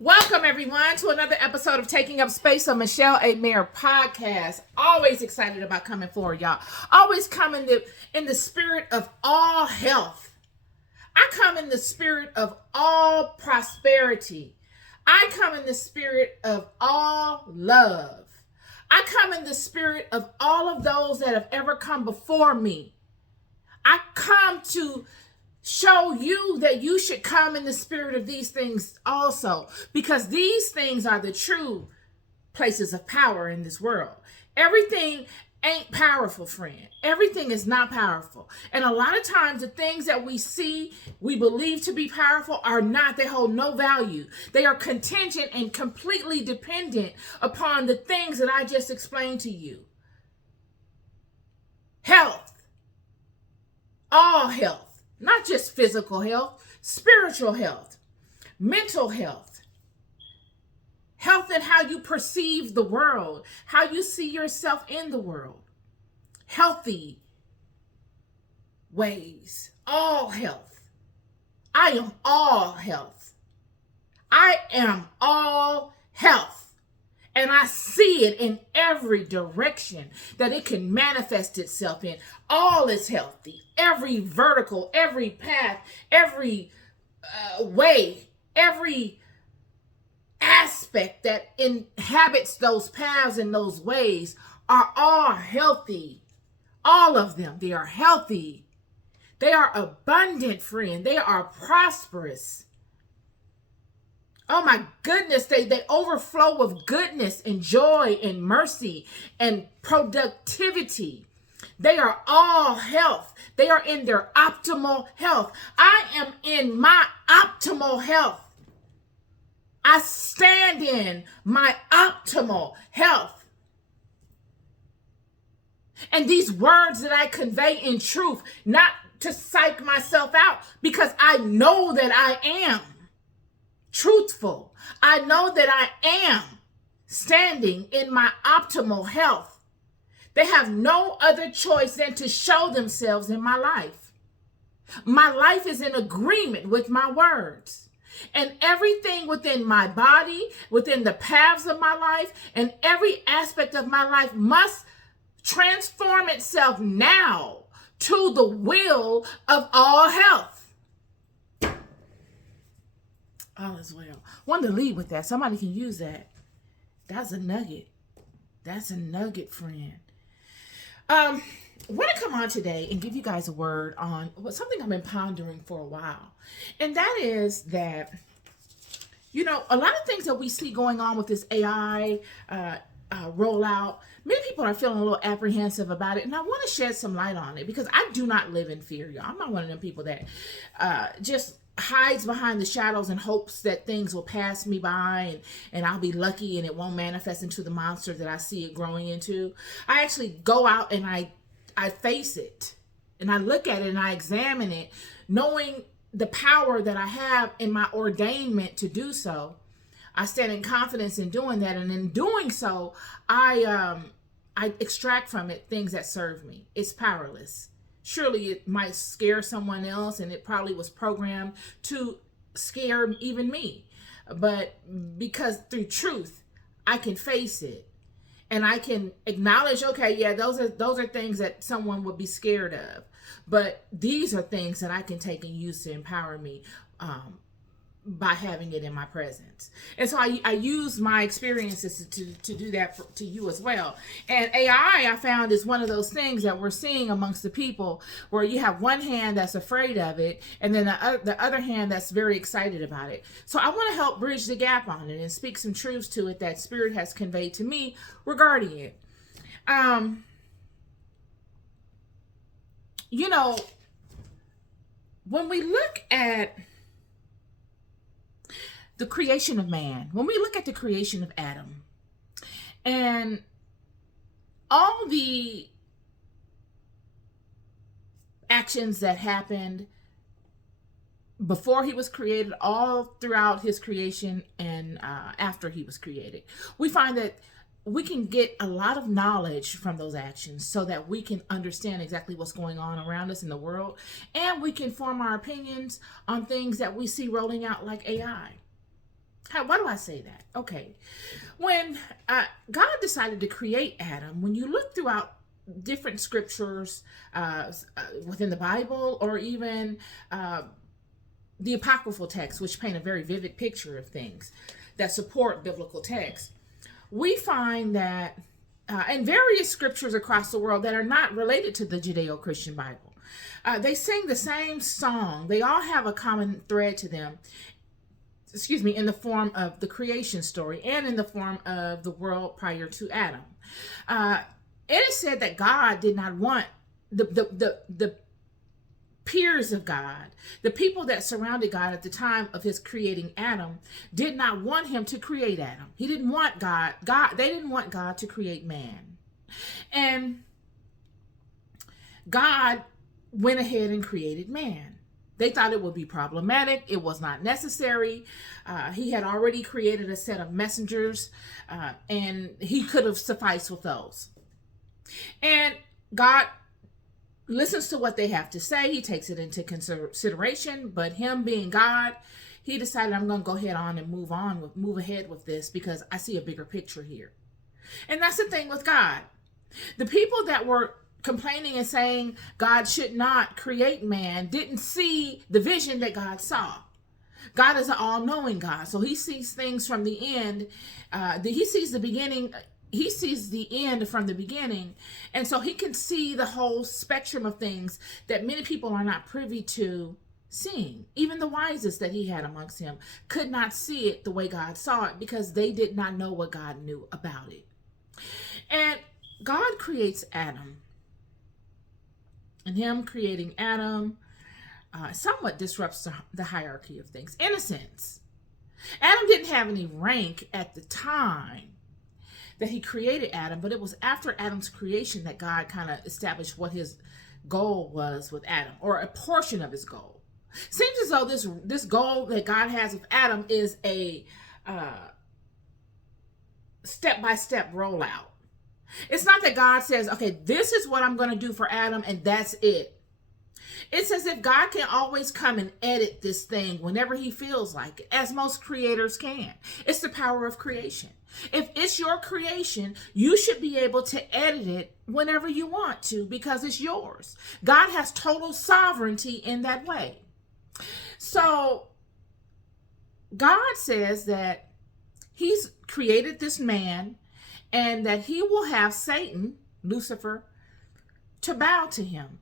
Welcome, everyone, to another episode of Taking Up Space on Michelle A. Mayer podcast. Always excited about coming forward, y'all. Always come in the spirit of all health. I come in the spirit of all prosperity. I come in the spirit of all love. I come in the spirit of all of those that have ever come before me. I come to show you that you should come in the spirit of these things also, because these things are the true places of power in this world. Everything ain't powerful, friend. Everything is not powerful. And a lot of times the things that we see, we believe to be powerful are not. They hold no value. They are contingent and completely dependent upon the things that I just explained to you. Health. All health. Not just physical health, spiritual health, mental health, health in how you perceive the world, how you see yourself in the world, healthy ways, all health. I am all health. I am all health. And I see it in every direction that it can manifest itself in. All is healthy. Every vertical, every path, every way, every aspect that inhabits those paths and those ways are all healthy. All of them, they are healthy. They are abundant, friend. They are prosperous. Oh my goodness, they overflow with goodness and joy and mercy and productivity. They are all health. They are in their optimal health. I am in my optimal health. I stand in my optimal health. And these words that I convey in truth, not to psych myself out, because I know that I am truthful. I know that I am standing in my optimal health. They have no other choice than to show themselves in my life. My life is in agreement with my words. And everything within my body, within the paths of my life, and every aspect of my life must transform itself now to the will of all health. All is well. Wanted to lead with that. Somebody can use that. That's a nugget. That's a nugget, friend. I want to come on today and give you guys a word on something I've been pondering for a while. And that is that, a lot of things that we see going on with this AI rollout, many people are feeling a little apprehensive about it. And I want to shed some light on it because I do not live in fear, y'all. I'm not one of them people that just hides behind the shadows and hopes that things will pass me by and I'll be lucky and it won't manifest into the monster that I see it growing into. I actually go out and I face it and I look at it and I examine it, knowing the power that I have in my ordainment to do so. I stand in confidence in doing that, and in doing so, I extract from it things that serve me. It's powerless. Surely it might scare someone else, and it probably was programmed to scare even me. But because through truth, I can face it. And I can acknowledge, okay, yeah, those are things that someone would be scared of. But these are things that I can take and use to empower me by having it in my presence. And so I use my experiences to do that to you as well. And AI, I found, is one of those things that we're seeing amongst the people where you have one hand that's afraid of it and then the other hand that's very excited about it. So I want to help bridge the gap on it and speak some truths to it that Spirit has conveyed to me regarding it. When we look at the creation of man, when we look at the creation of Adam and all the actions that happened before he was created, all throughout his creation and after he was created, we find that we can get a lot of knowledge from those actions so that we can understand exactly what's going on around us in the world, and we can form our opinions on things that we see rolling out like AI. Why do I say that? Okay. When God decided to create Adam, when you look throughout different scriptures within the Bible, or even the apocryphal texts, which paint a very vivid picture of things that support biblical texts, we find that in various scriptures across the world that are not related to the Judeo-Christian Bible, they sing the same song. They all have a common thread to them, in the form of the creation story and in the form of the world prior to Adam. It is said that God did not want the peers of God, the people that surrounded God at the time of his creating Adam, did not want him to create Adam. He didn't want they didn't want God to create man. And God went ahead and created man. They thought it would be problematic. It was not necessary. He had already created a set of messengers, and he could have sufficed with those. And God listens to what they have to say. He takes it into consideration. But him being God, he decided, I'm going to go ahead on and move ahead with this because I see a bigger picture here. And that's the thing with God. The people that were complaining and saying God should not create man didn't see the vision that God saw. God is an all-knowing God, so he sees things from the end. He sees the beginning. He sees the end from the beginning, and so he can see the whole spectrum of things that many people are not privy to seeing. Even the wisest that he had amongst him could not see it the way God saw it because they did not know what God knew about it. And God creates Adam. And him creating Adam somewhat disrupts the hierarchy of things. In a sense, Adam didn't have any rank at the time that he created Adam, but it was after Adam's creation that God kind of established what his goal was with Adam, or a portion of his goal. Seems as though this goal that God has with Adam is a step-by-step rollout. It's not that God says, okay, this is what I'm going to do for Adam and that's it. It's as if God can always come and edit this thing whenever he feels like it, as most creators can. It's the power of creation. If it's your creation, you should be able to edit it whenever you want to because it's yours. God has total sovereignty in that way. So God says that he's created this man and that he will have Satan, Lucifer, to bow to him.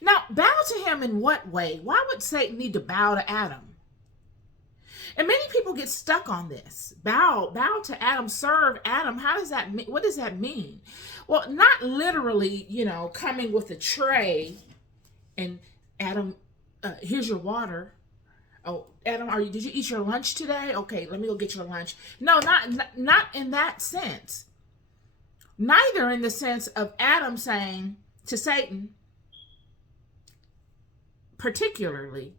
Now, bow to him in what way? Why would Satan need to bow to Adam? And many people get stuck on this. Bow to Adam, serve Adam. How does that mean? What does that mean? Well, not literally, coming with a tray and Adam, here's your water. Oh, Adam, did you eat your lunch today? Okay, let me go get your lunch. No, not in that sense. Neither in the sense of Adam saying to Satan, particularly,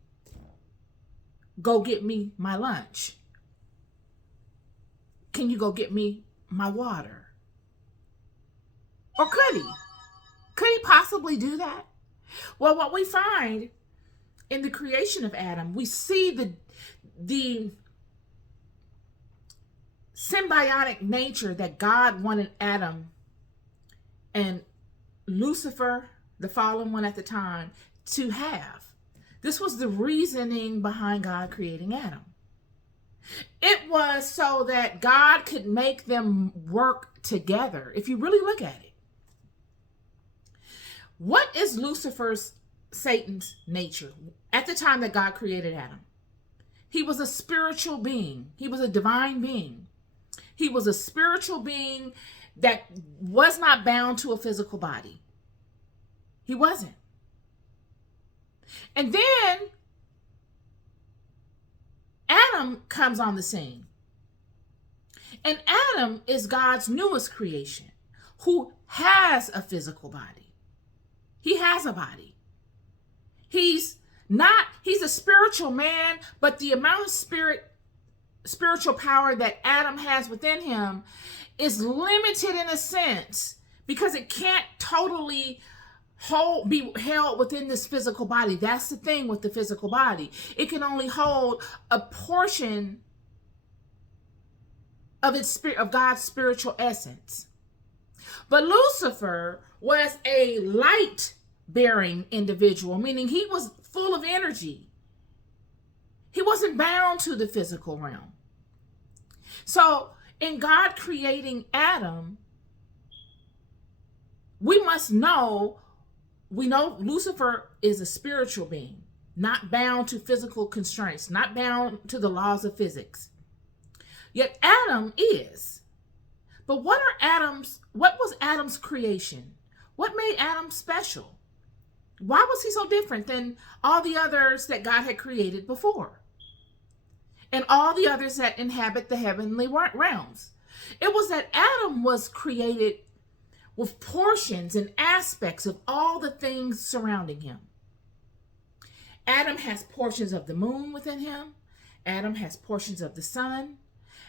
go get me my lunch. Can you go get me my water? Or could he? Could he possibly do that? Well, what we find in the creation of Adam, we see the symbiotic nature that God wanted Adam and Lucifer, the fallen one at the time, to have. This was the reasoning behind God creating Adam. It was so that God could make them work together, if you really look at it. What is Satan's nature at the time that God created Adam? He was a spiritual being. He was a divine being. He was a spiritual being that was not bound to a physical body. He wasn't. And then Adam comes on the scene. And Adam is God's newest creation who has a physical body. He has a body. He's a spiritual man, but the amount of spiritual power that Adam has within him is limited in a sense because it can't totally be held within this physical body. That's the thing with the physical body. It can only hold a portion of its spirit, of God's spiritual essence. But Lucifer was a light-bearing individual, meaning he was full of energy. He wasn't bound to the physical realm. So in God creating Adam, we know Lucifer is a spiritual being, not bound to physical constraints, not bound to the laws of physics. Yet Adam is. But what was Adam's creation? What made Adam special? Why was he so different than all the others that God had created before? And all the others that inhabit the heavenly realms? It was that Adam was created with portions and aspects of all the things surrounding him. Adam has portions of the moon within him. Adam has portions of the sun.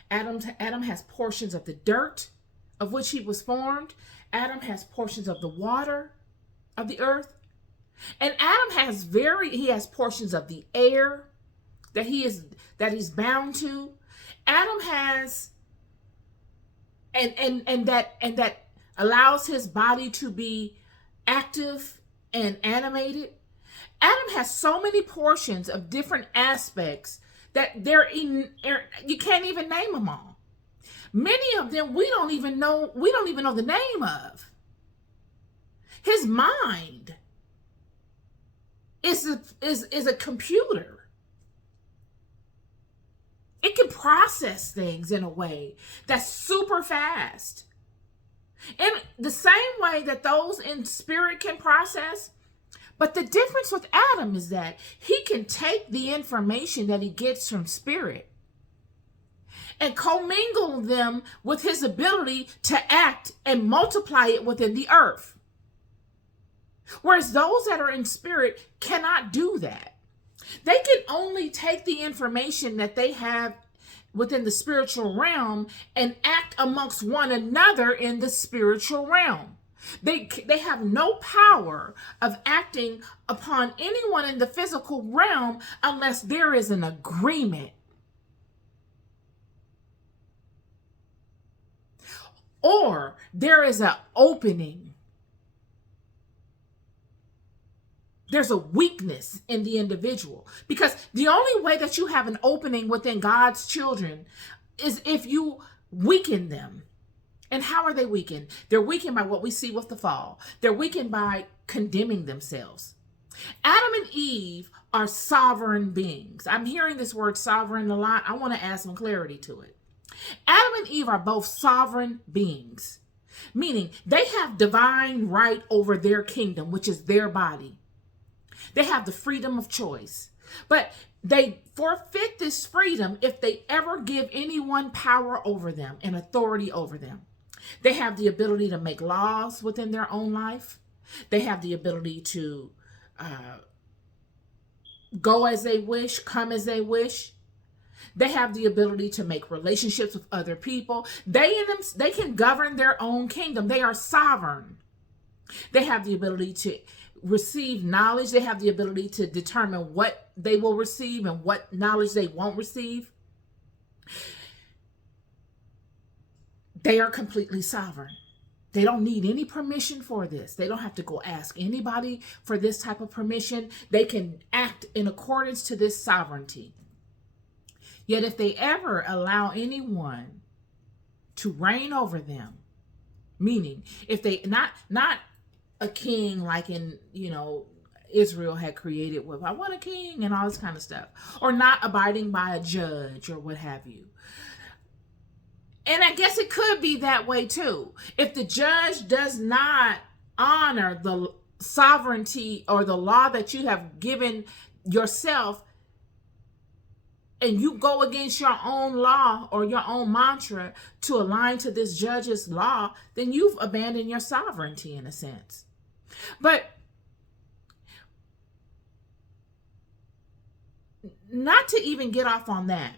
Adam has portions of the dirt of which he was formed. Adam has portions of the water of the earth. And Adam has portions of the air that he's bound to. Adam has and that allows his body to be active and animated. Adam has so many portions of different aspects that you can't even name them all. Many of them we don't even know the name of. His mind is a computer. It can process things in a way that's super fast. In the same way that those in spirit can process. But the difference with Adam is that he can take the information that he gets from spirit and commingle them with his ability to act and multiply it within the earth. Whereas those that are in spirit cannot do that. They can only take the information that they have within the spiritual realm and act amongst one another in the spiritual realm. They have no power of acting upon anyone in the physical realm unless there is an agreement. Or there is an opening. There's a weakness in the individual. Because the only way that you have an opening within God's children is if you weaken them. And how are they weakened? They're weakened by what we see with the fall. They're weakened by condemning themselves. Adam and Eve are sovereign beings. I'm hearing this word sovereign a lot. I want to add some clarity to it. Adam and Eve are both sovereign beings, meaning they have divine right over their kingdom, which is their body. They have the freedom of choice, but they forfeit this freedom if they ever give anyone power over them and authority over them. They have the ability to make laws within their own life. They have the ability to go as they wish, come as they wish. They have the ability to make relationships with other people. They can govern their own kingdom. They are sovereign. They have the ability to receive knowledge. They have the ability to determine what they will receive and what knowledge they won't receive. They are completely sovereign. They don't need any permission for this. They don't have to go ask anybody for this type of permission. They can act in accordance to this sovereignty. Yet if they ever allow anyone to reign over them, meaning if they not a king like in, Israel had created with, I want a king and all this kind of stuff, or not abiding by a judge or what have you. And I guess it could be that way too. If the judge does not honor the sovereignty or the law that you have given yourself, and you go against your own law or your own mantra to align to this judge's law, then you've abandoned your sovereignty in a sense. But not to even get off on that,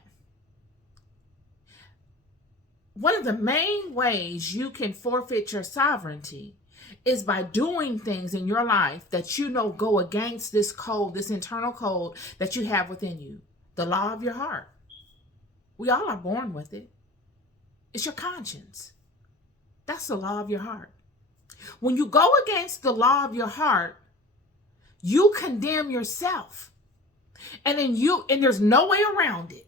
one of the main ways you can forfeit your sovereignty is by doing things in your life that go against this code, this internal code that you have within you. The law of your heart. We all are born with it. It's your conscience. That's the law of your heart. When you go against the law of your heart, you condemn yourself. And there's no way around it.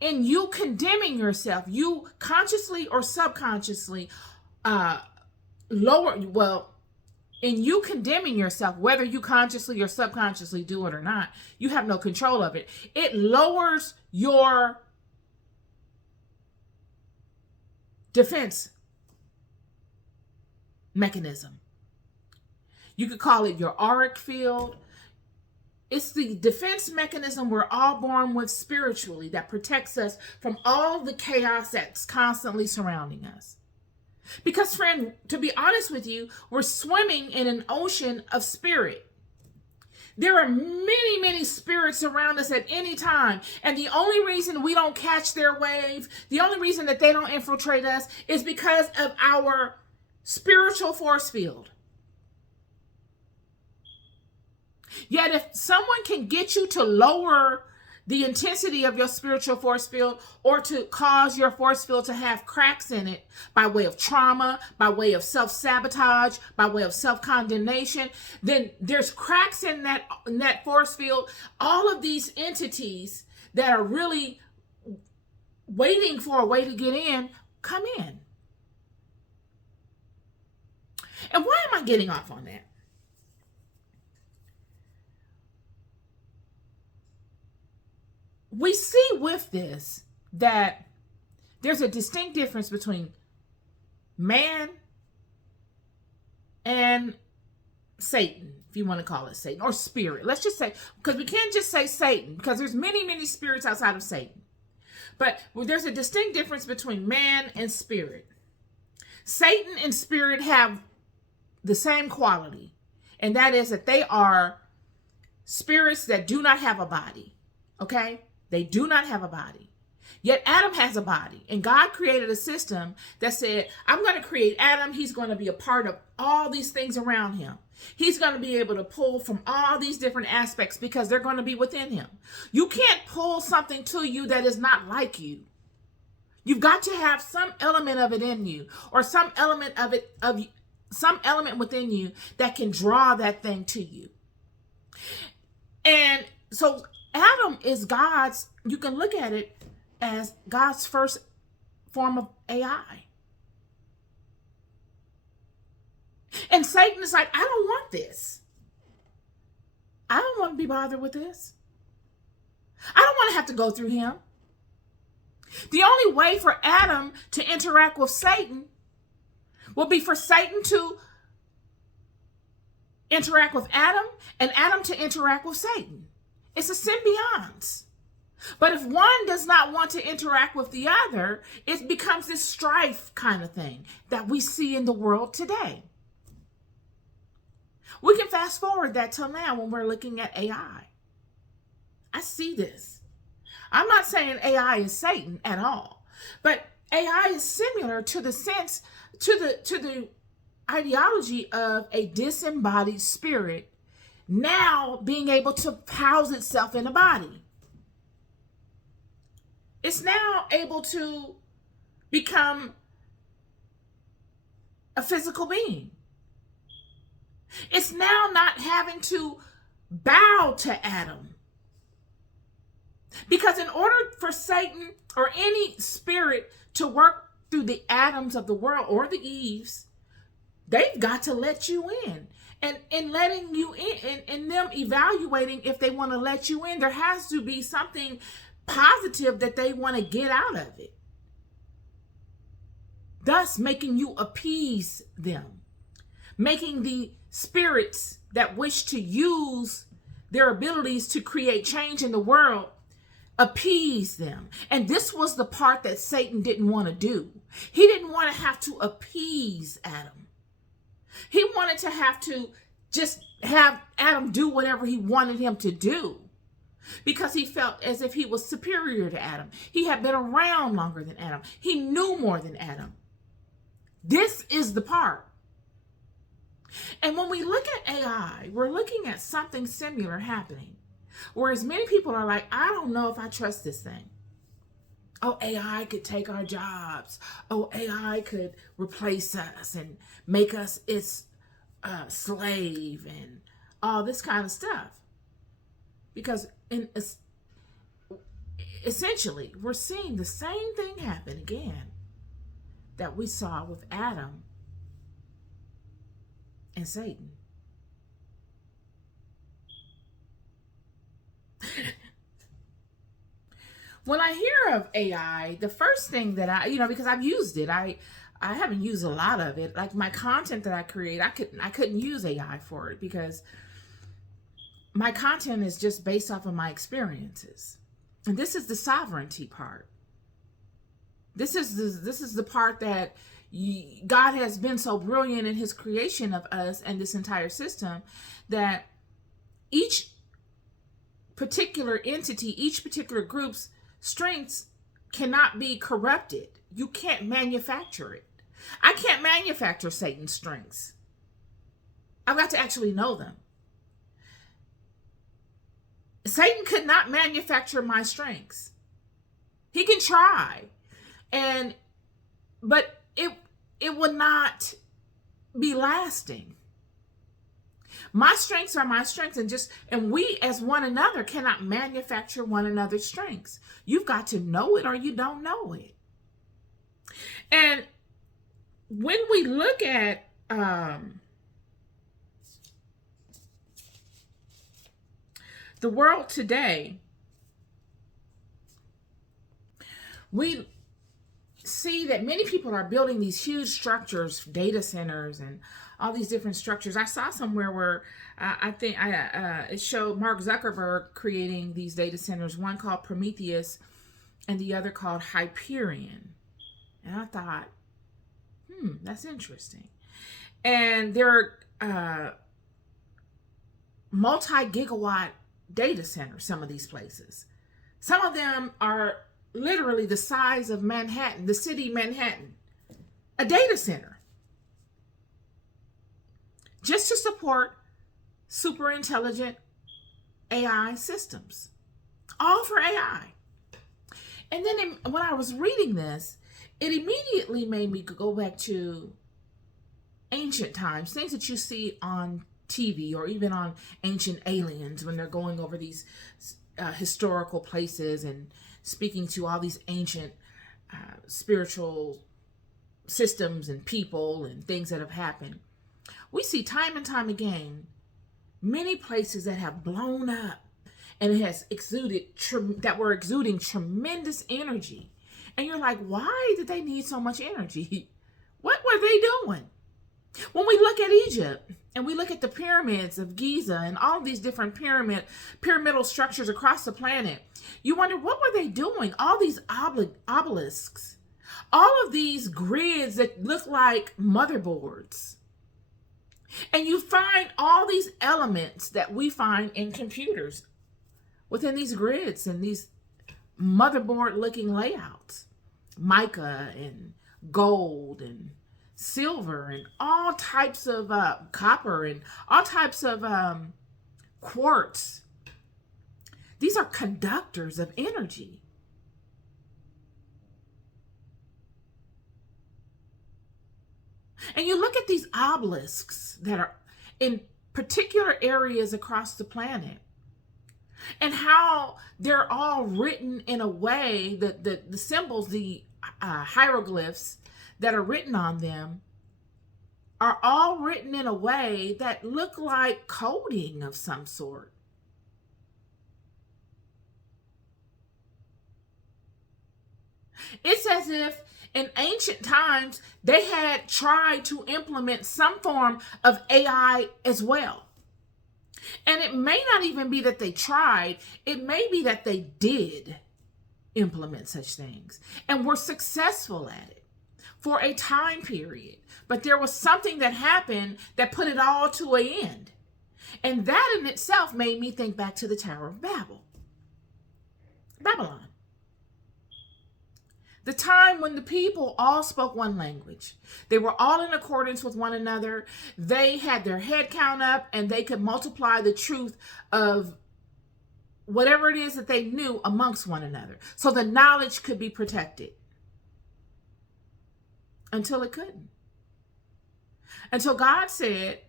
In you condemning yourself, you consciously or subconsciously in you condemning yourself, whether you consciously or subconsciously do it or not, you have no control of it. It lowers your defense mechanism. You could call it your auric field. It's the defense mechanism we're all born with spiritually that protects us from all the chaos that's constantly surrounding us. Because, friend, to be honest with you, we're swimming in an ocean of spirit. There are many, many spirits around us at any time. And the only reason we don't catch their wave, the only reason that they don't infiltrate us is because of our spiritual force field. Yet if someone can get you to lower the intensity of your spiritual force field or to cause your force field to have cracks in it by way of trauma, by way of self-sabotage, by way of self-condemnation, then there's cracks in that force field. All of these entities that are really waiting for a way to get in, come in. And why am I getting off on that? We see with this that there's a distinct difference between man and Satan, if you want to call it Satan, or spirit. Let's just say, because we can't just say Satan, because there's many, many spirits outside of Satan. But there's a distinct difference between man and spirit. Satan and spirit have the same quality, and that is that they are spirits that do not have a body, okay? They do not have a body. Yet Adam has a body. And God created a system that said, I'm going to create Adam. He's going to be a part of all these things around him. He's going to be able to pull from all these different aspects because they're going to be within him. You can't pull something to you that is not like you. You've got to have some element of it in you, or some element within you that can draw that thing to you. And so Adam is you can look at it as God's first form of AI. And Satan is like, I don't want this. I don't want to be bothered with this. I don't want to have to go through him. The only way for Adam to interact with Satan will be for Satan to interact with Adam and Adam to interact with Satan. It's a symbiont. But if one does not want to interact with the other, it becomes this strife kind of thing that we see in the world today. We can fast forward that till now when we're looking at AI. I see this. I'm not saying AI is Satan at all, but AI is similar to the sense, to the ideology of a disembodied spirit now being able to house itself in a body. It's now able to become a physical being. It's now not having to bow to Adam. Because in order for Satan or any spirit to work through the Adams of the world or the Eves, they've got to let you in. And in letting you in, and them evaluating if they want to let you in, there has to be something positive that they want to get out of it. Thus making you appease them. Making the spirits that wish to use their abilities to create change in the world appease them. And this was the part that Satan didn't want to do. He didn't want to have to appease Adam. He wanted to have to just have Adam do whatever he wanted him to do, because he felt as if he was superior to Adam. He had been around longer than Adam. He knew more than Adam. This is the part. And when we look at AI, we're looking at something similar happening. Whereas many people are like, I don't know if I trust this thing. Oh, AI could take our jobs. Oh, AI could replace us and make us its slave and all this kind of stuff. Because essentially, we're seeing the same thing happen again that we saw with Adam and Satan. When I hear of AI, the first thing that because I've used it, I haven't used a lot of it. Like my content that I create, I couldn't use AI for it because my content is just based off of my experiences. And this is the sovereignty part. This is the part that God has been so brilliant in his creation of us and this entire system that each particular entity, each particular group's strengths cannot be corrupted. You can't manufacture it. I can't manufacture Satan's strengths. I've got to actually know them. Satan could not manufacture my strengths. He can try, but it would not be lasting. My strengths are my strengths, and we as one another cannot manufacture one another's strengths. You've got to know it or you don't know it. And when we look at the world today, we see that many people are building these huge structures, data centers, and all these different structures. I saw somewhere where it showed Mark Zuckerberg creating these data centers, one called Prometheus and the other called Hyperion. And I thought, that's interesting. And they're multi-gigawatt data centers, some of these places. Some of them are literally the size of Manhattan, the city Manhattan, a data center, just to support super intelligent AI systems, all for AI. And then when I was reading this, it immediately made me go back to ancient times, things that you see on TV or even on Ancient Aliens when they're going over these historical places and speaking to all these ancient spiritual systems and people and things that have happened. We see time and time again many places that have blown up and it has that were exuding tremendous energy. And you're like, why did they need so much energy? What were they doing? When we look at Egypt and we look at the pyramids of Giza and all these different pyramidal structures across the planet, you wonder, what were they doing? All these obelisks, all of these grids that look like motherboards. And you find all these elements that we find in computers within these grids and these motherboard-looking layouts. Mica and gold and silver and all types of copper and all types of quartz. These are conductors of energy. And you look at these obelisks that are in particular areas across the planet and how they're all written in a way that the symbols, the hieroglyphs that are written on them are all written in a way that look like coding of some sort. It's as if in ancient times they had tried to implement some form of AI as well. And it may not even be that they tried, it may be that they did implement such things and were successful at it for a time period. But there was something that happened that put it all to an end. And that in itself made me think back to the Tower of Babylon. The time when the people all spoke one language. They were all in accordance with one another. They had their head count up and they could multiply the truth of whatever it is that they knew amongst one another. So the knowledge could be protected until it couldn't. Until God said,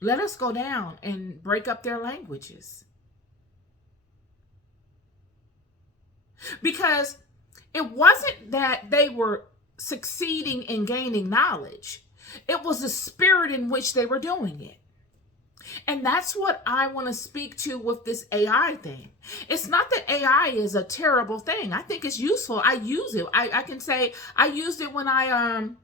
let us go down and break up their languages. Because it wasn't that they were succeeding in gaining knowledge. It was the spirit in which they were doing it. And that's what I want to speak to with this AI thing. It's not that AI is a terrible thing. I think it's useful. I use it. I can say I used it when I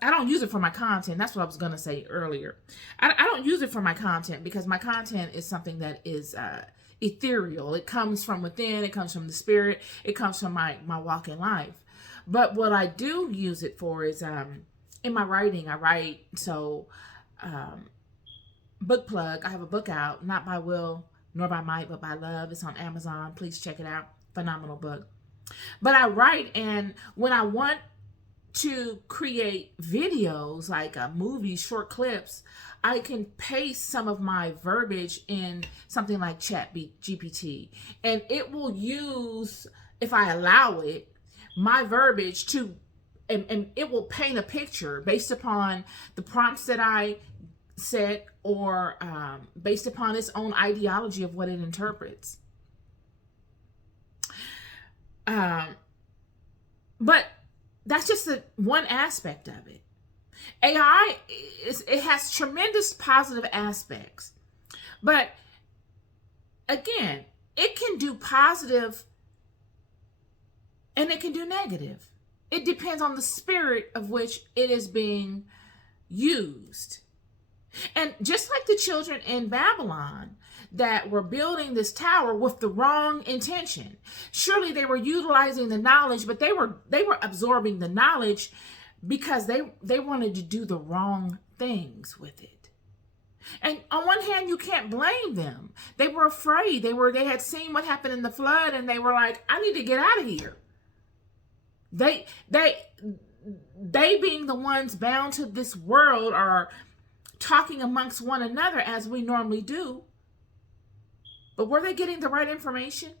don't use it for my content. That's what I was going to say earlier. I don't use it for my content because my content is something that is ethereal. It comes from within. It comes from the spirit. It comes from my walk in life. But what I do use it for is in my writing. I write. So book plug. I have a book out, not by will nor by might, but by love. It's on Amazon. Please check it out. Phenomenal book. But I write, and when I want to create videos like movies, short clips, I can paste some of my verbiage in something like ChatGPT, and it will use, if I allow it, my verbiage to, and it will paint a picture based upon the prompts that I set, or based upon its own ideology of what it interprets. But that's just one aspect of it. AI, it has tremendous positive aspects. But again, it can do positive and it can do negative. It depends on the spirit of which it is being used. And just like the children in Babylon that were building this tower with the wrong intention, surely they were utilizing the knowledge, but they were absorbing the knowledge because they wanted to do the wrong things with it. And on one hand, you can't blame them. They were afraid. They had seen what happened in the flood, and they were like, I need to get out of here. They being the ones bound to this world are talking amongst one another as we normally do. But were they getting the right information?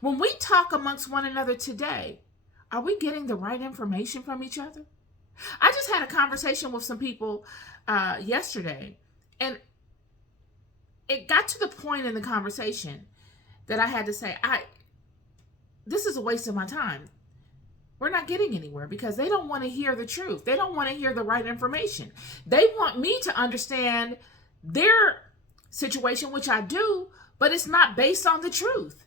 When we talk amongst one another today, are we getting the right information from each other? I just had a conversation with some people yesterday, and it got to the point in the conversation that I had to say, this is a waste of my time. We're not getting anywhere because they don't want to hear the truth. They don't want to hear the right information. They want me to understand their situation, which I do, but it's not based on the truth.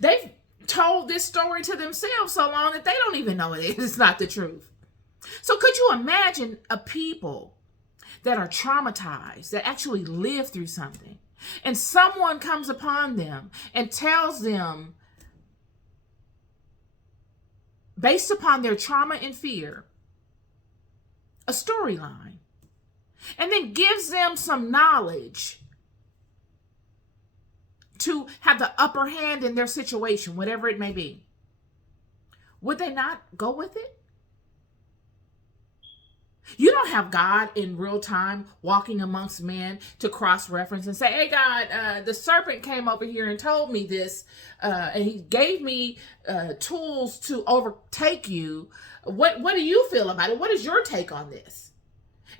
They've told this story to themselves so long that they don't even know it's not the truth. So could you imagine a people that are traumatized, that actually live through something, and someone comes upon them and tells them, based upon their trauma and fear, a storyline, and then gives them some knowledge to have the upper hand in their situation, whatever it may be? Would they not go with it? You don't have God in real time walking amongst men to cross-reference and say, hey, God, the serpent came over here and told me this, and he gave me tools to overtake you. What do you feel about it? What is your take on this?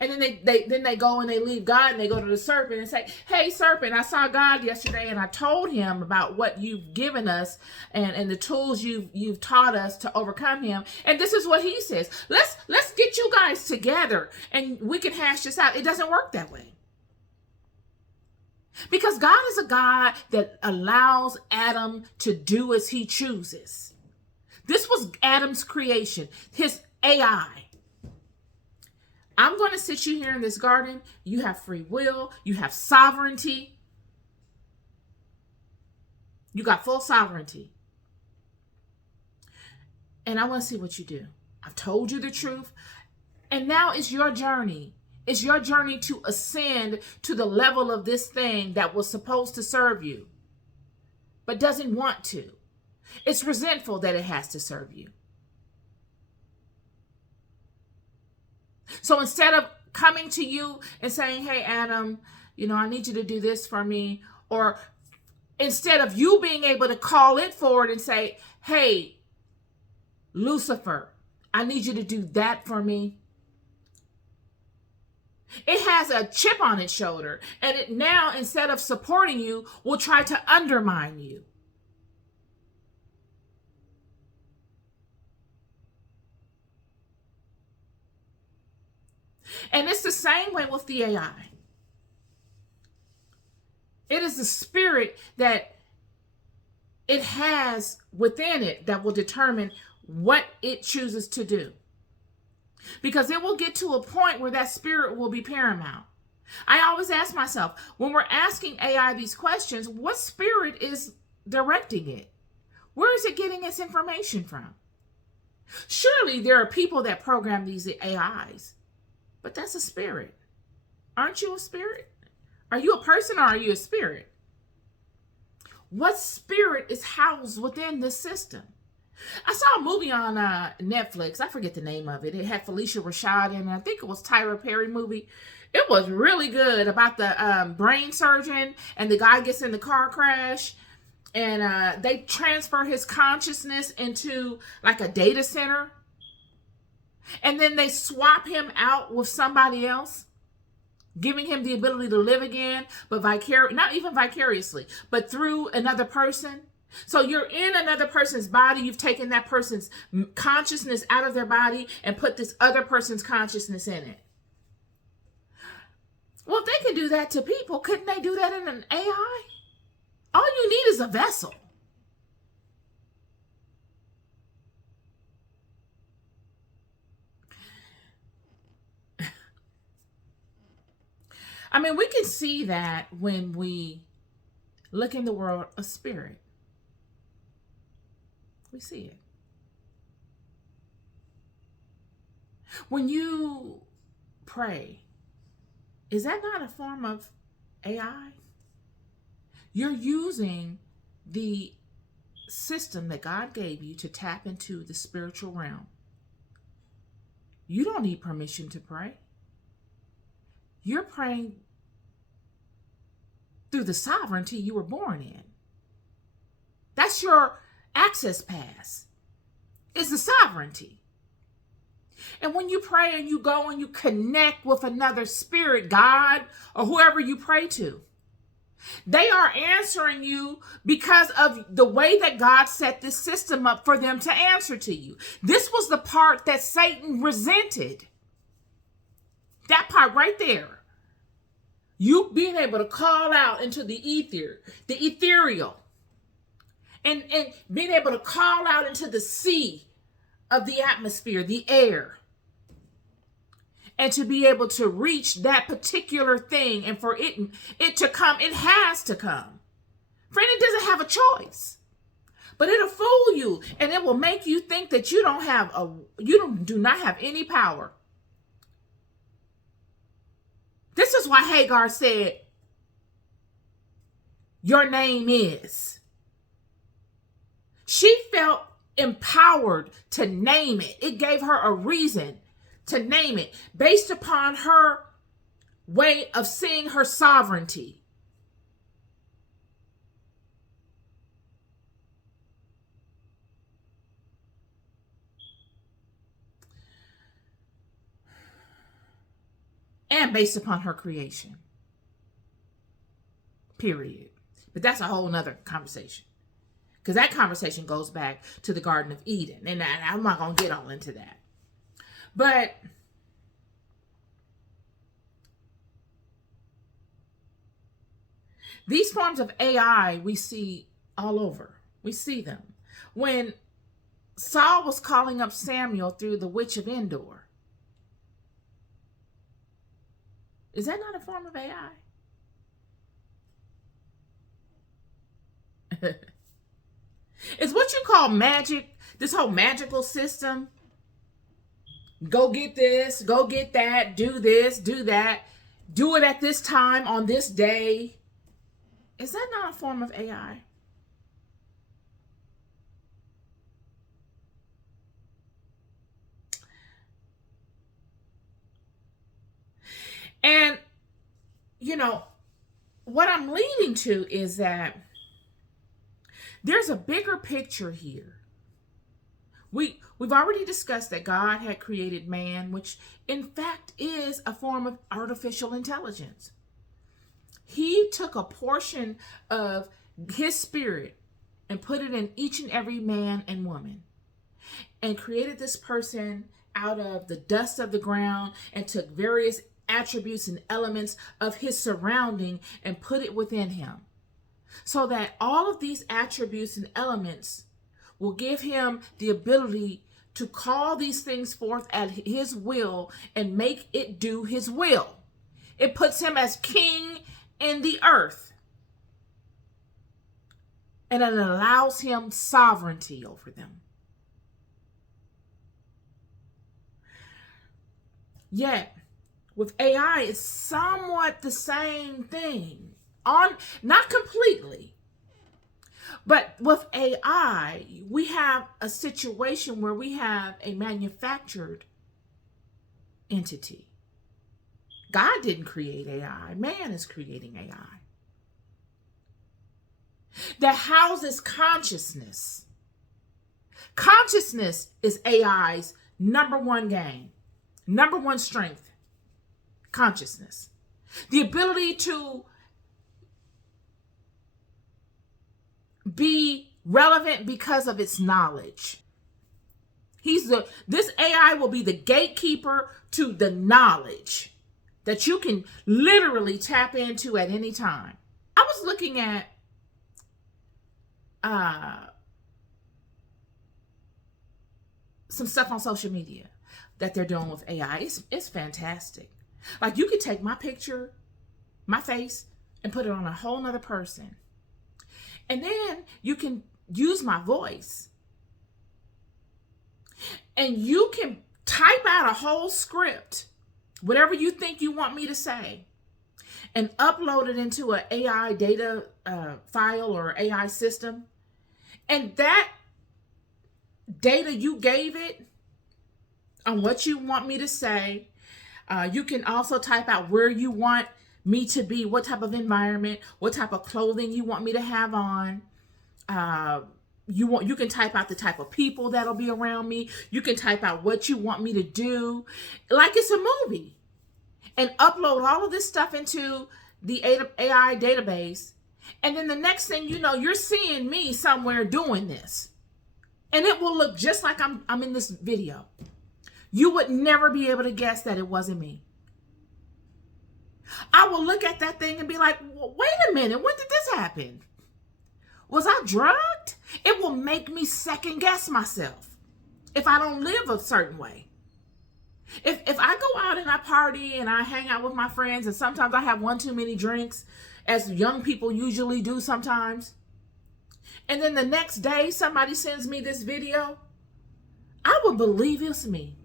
And then they go and they leave God and they go to the serpent and say, hey, serpent, I saw God yesterday and I told him about what you've given us and the tools you've taught us to overcome him. And this is what he says. Let's get you guys together and we can hash this out. It doesn't work that way. Because God is a God that allows Adam to do as he chooses. This was Adam's creation, his AI. I'm going to sit you here in this garden. You have free will. You have sovereignty. You got full sovereignty. And I want to see what you do. I've told you the truth. And now it's your journey. It's your journey to ascend to the level of this thing that was supposed to serve you, but doesn't want to. It's resentful that it has to serve you. So instead of coming to you and saying, hey, Adam, I need you to do this for me. Or instead of you being able to call it forward and say, hey, Lucifer, I need you to do that for me. It has a chip on its shoulder, and it now, instead of supporting you, will try to undermine you. And it's the same way with the AI. It is the spirit that it has within it that will determine what it chooses to do. Because it will get to a point where that spirit will be paramount. I always ask myself, when we're asking AI these questions, what spirit is directing it? Where is it getting its information from? Surely there are people that program these AIs, but that's a spirit. Aren't you a spirit? Are you a person or are you a spirit? What spirit is housed within this system? I saw a movie on Netflix. I forget the name of it. It had Felicia Rashad in it. I think it was Tyler Perry movie. It was really good, about the brain surgeon, and the guy gets in the car crash, and they transfer his consciousness into like a data center, and then they swap him out with somebody else, giving him the ability to live again, but not even vicariously, but through another person. So you're in another person's body. You've taken that person's consciousness out of their body and put this other person's consciousness in it. Well, if they can do that to people, couldn't they do that in an AI? All you need is a vessel. I mean, we can see that when we look in the world of spirit. We see it. When you pray, is that not a form of AI? You're using the system that God gave you to tap into the spiritual realm. You don't need permission to pray. You're praying through the sovereignty you were born in. That's your access pass. It's the sovereignty. And when you pray and you go and you connect with another spirit, God, or whoever you pray to, they are answering you because of the way that God set this system up for them to answer to you. This was the part that Satan resented. That part right there. You being able to call out into the ether, the ethereal, and being able to call out into the sea of the atmosphere, the air, and to be able to reach that particular thing, and for it to come, it has to come. Friend, it doesn't have a choice. But it'll fool you, and it will make you think that you do not have any power. This is why Hagar said, "Your name is." She felt empowered to name it. It gave her a reason to name it based upon her way of seeing her sovereignty. And based upon her creation. Period. But that's a whole nother conversation. Because that conversation goes back to the Garden of Eden. And I'm not going to get all into that. But these forms of AI we see all over. We see them. When Saul was calling up Samuel through the witch of Endor, is that not a form of AI? It's what you call magic, this whole magical system. Go get this, go get that, do this, do that, do it at this time on this day. Is that not a form of AI? And, what I'm leading to is that there's a bigger picture here. We've already discussed that God had created man, which in fact is a form of artificial intelligence. He took a portion of his spirit and put it in each and every man and woman and created this person out of the dust of the ground and took various attributes and elements of his surrounding and put it within him, so that all of these attributes and elements will give him the ability to call these things forth at his will and make it do his will. It puts him as king in the earth, and it allows him sovereignty over them. Yet, with AI, it's somewhat the same thing. Not completely. But with AI, we have a situation where we have a manufactured entity. God didn't create AI. Man is creating AI that houses consciousness. Consciousness is AI's number one game, number one strength. Consciousness. The ability to be relevant because of its knowledge. This AI will be the gatekeeper to the knowledge that you can literally tap into at any time. I was looking at some stuff on social media that they're doing with AI. It's fantastic. Like, you could take my picture, my face, and put it on a whole nother person. And then you can use my voice. And you can type out a whole script, whatever you think you want me to say, and upload it into an AI data file or AI system. And that data you gave it on what you want me to say, you can also type out where you want me to be, what type of environment, what type of clothing you want me to have on. You can type out the type of people that'll be around me. You can type out what you want me to do, like it's a movie, and upload all of this stuff into the AI database. And then the next thing you know, you're seeing me somewhere doing this, and it will look just like I'm in this video. You would never be able to guess that it wasn't me. I will look at that thing and be like, wait a minute, when did this happen? Was I drugged? It will make me second guess myself if I don't live a certain way. If I go out and I party and I hang out with my friends, and sometimes I have one too many drinks, as young people usually do sometimes, and then the next day somebody sends me this video, I will believe it's me.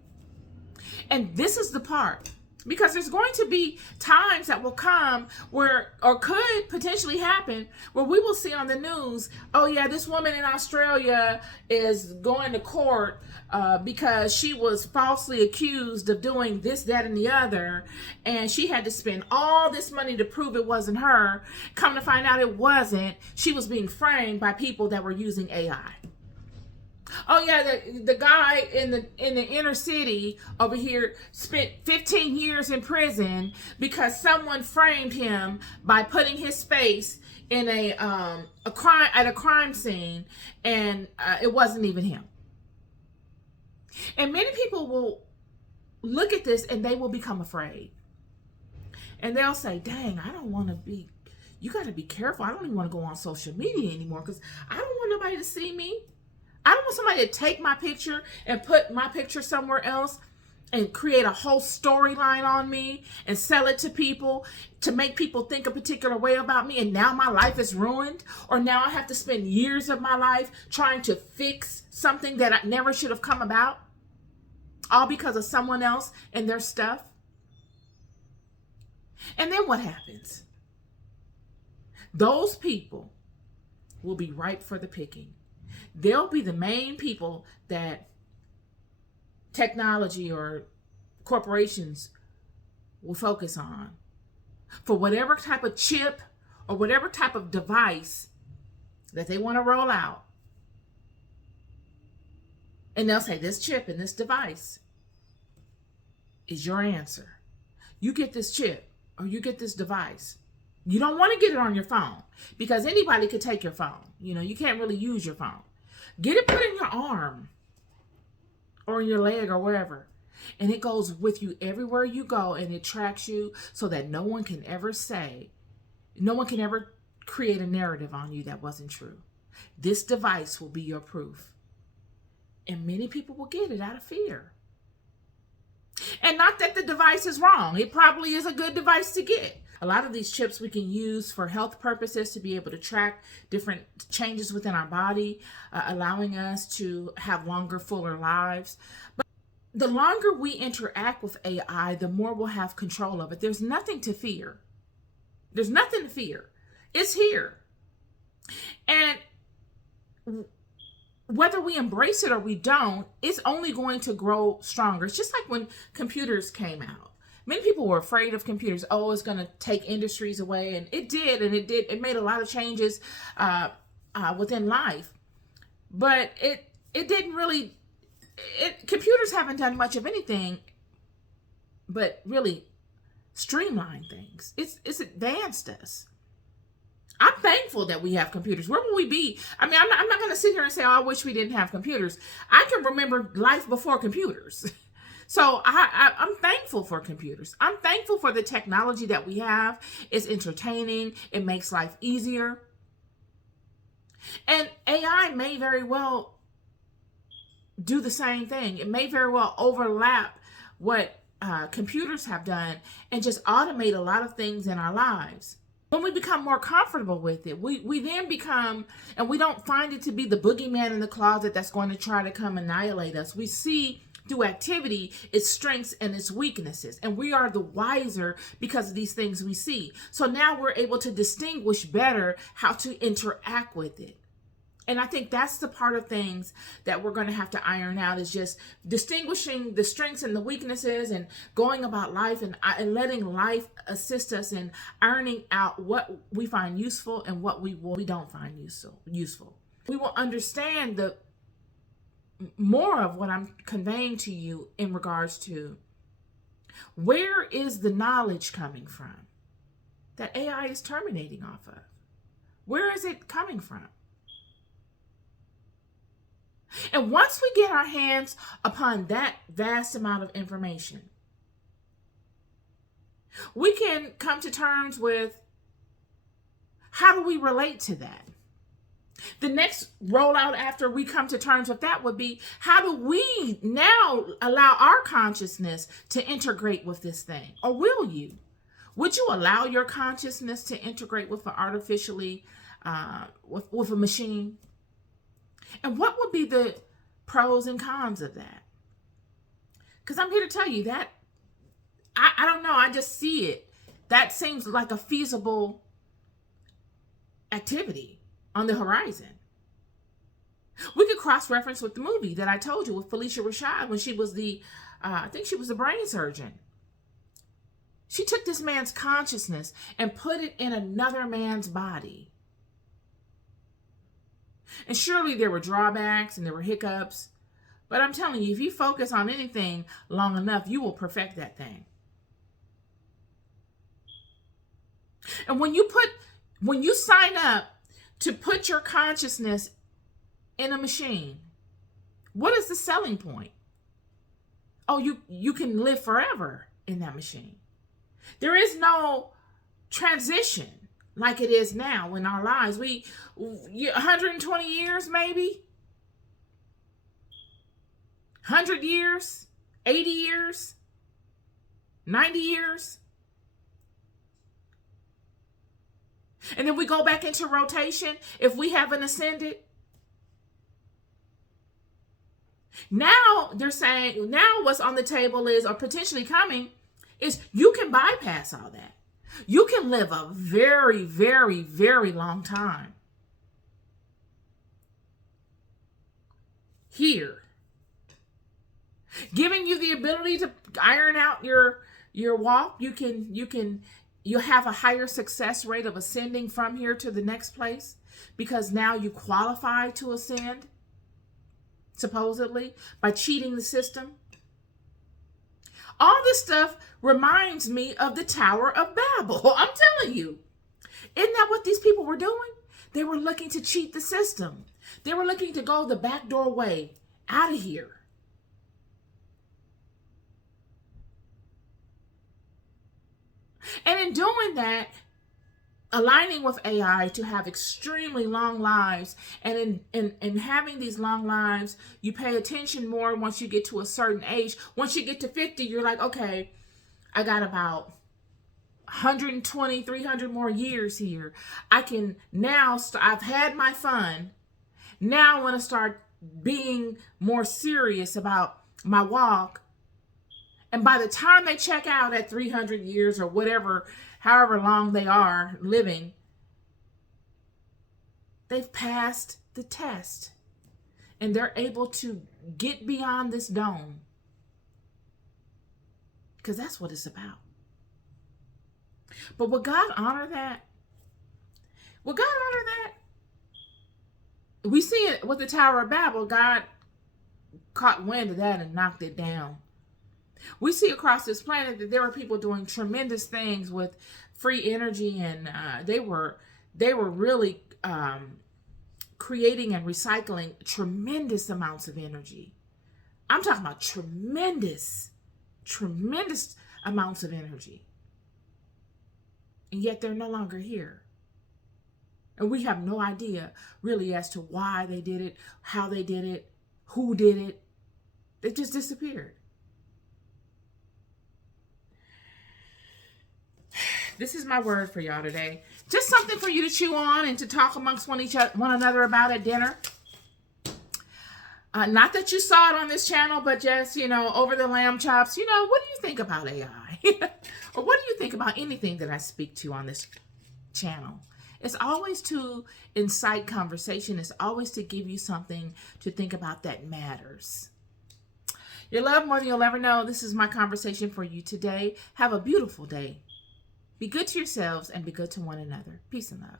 And this is the part, because there's going to be times that will come where, or could potentially happen, where we will see on the news, oh yeah, this woman in Australia is going to court because she was falsely accused of doing this, that, and the other, and she had to spend all this money to prove it wasn't her. Come to find out it wasn't. She was being framed by people that were using AI. Oh yeah, the guy in the inner city over here spent 15 years in prison because someone framed him by putting his face in a crime scene, and it wasn't even him. And many people will look at this and they will become afraid, and they'll say, "Dang, I don't want to be. You got to be careful. I don't even want to go on social media anymore because I don't want nobody to see me. I don't want somebody to take my picture and put my picture somewhere else and create a whole storyline on me and sell it to people to make people think a particular way about me. And now my life is ruined. Or now I have to spend years of my life trying to fix something that I never should have come about, all because of someone else and their stuff." And then what happens? Those people will be ripe for the picking. They'll be the main people that technology or corporations will focus on for whatever type of chip or whatever type of device that they want to roll out. And they'll say this chip and this device is your answer. You get this chip or you get this device. You don't want to get it on your phone because anybody could take your phone. You know, you can't really use your phone. Get it put in your arm or in your leg or wherever. And it goes with you everywhere you go, and it tracks you so that no one can ever create a narrative on you that wasn't true. This device will be your proof. And many people will get it out of fear. And not that the device is wrong. It probably is a good device to get. A lot of these chips we can use for health purposes to be able to track different changes within our body, allowing us to have longer, fuller lives. But the longer we interact with AI, the more we'll have control of it. There's nothing to fear. There's nothing to fear. It's here. And whether we embrace it or we don't, it's only going to grow stronger. It's just like when computers came out. Many people were afraid of computers. Oh, it's going to take industries away. And it did. And it made a lot of changes within life. But it didn't really, computers haven't done much of anything but really streamline things. It's advanced us. I'm thankful that we have computers. Where would we be? I mean, I'm not going to sit here and say, oh, I wish we didn't have computers. I can remember life before computers. So I'm thankful for computers. I'm thankful for the technology that we have. It's entertaining. It makes life easier. And AI may very well do the same thing. It may very well overlap what computers have done and just automate a lot of things in our lives. When we become more comfortable with it, we then become, and we don't find it to be the boogeyman in the closet that's going to try to come annihilate us. We see through activity its strengths and its weaknesses, and we are the wiser because of these things we see. So now we're able to distinguish better how to interact with it. And I think that's the part of things that we're going to have to iron out, is just distinguishing the strengths and the weaknesses and going about life and letting life assist us in ironing out what we find useful and what we don't find useful. We will understand the more of what I'm conveying to you in regards to where is the knowledge coming from that AI is terminating off of? Where is it coming from? And once we get our hands upon that vast amount of information, we can come to terms with how do we relate to that? The next rollout after we come to terms with that would be, how do we now allow our consciousness to integrate with this thing? Or will you? Would you allow your consciousness to integrate with with a machine? And what would be the pros and cons of that? Because I'm here to tell you that I don't know. I just see it. That seems like a feasible activity on the horizon. We could cross-reference with the movie that I told you with Phylicia Rashad when she was I think she was the brain surgeon. She took this man's consciousness and put it in another man's body. And surely there were drawbacks and there were hiccups. But I'm telling you, if you focus on anything long enough, you will perfect that thing. And when you sign up to put your consciousness in a machine, what is the selling point? Oh, you can live forever in that machine. There is no transition like it is now in our lives. 120 years maybe? 100 years? 80 years? 90 years? And then we go back into rotation if we haven't ascended. Now they're saying, now what's on the table is, or potentially coming, is you can bypass all that. You can live a very, very, very long time here, giving you the ability to iron out your walk. You can you'll have a higher success rate of ascending from here to the next place because now you qualify to ascend, supposedly, by cheating the system. All this stuff reminds me of the Tower of Babel. I'm telling you. Isn't that what these people were doing? They were looking to cheat the system. They were looking to go the backdoor way out of here. And in doing that, aligning with AI to have extremely long lives, and in having these long lives, you pay attention more once you get to a certain age. Once you get to 50, you're like, okay, I got about 120, 300 more years here. I can now, I've had my fun. Now I want to start being more serious about my walk. And by the time they check out at 300 years or whatever, however long they are living, they've passed the test. And they're able to get beyond this dome. Because that's what it's about. But would God honor that? Would God honor that? We see it with the Tower of Babel. God caught wind of that and knocked it down. We see across this planet that there were people doing tremendous things with free energy, and they were really creating and recycling tremendous amounts of energy. I'm talking about tremendous amounts of energy. And yet they're no longer here. And we have no idea really as to why they did it, how they did it, who did it. They just disappeared. This is my word for y'all today. Just something for you to chew on and to talk amongst one another about at dinner. Not that you saw it on this channel, but just, over the lamb chops, what do you think about AI? Or what do you think about anything that I speak to on this channel? It's always to incite conversation. It's always to give you something to think about that matters. You're loved more than you'll ever know. This is my conversation for you today. Have a beautiful day. Be good to yourselves and be good to one another. Peace and love.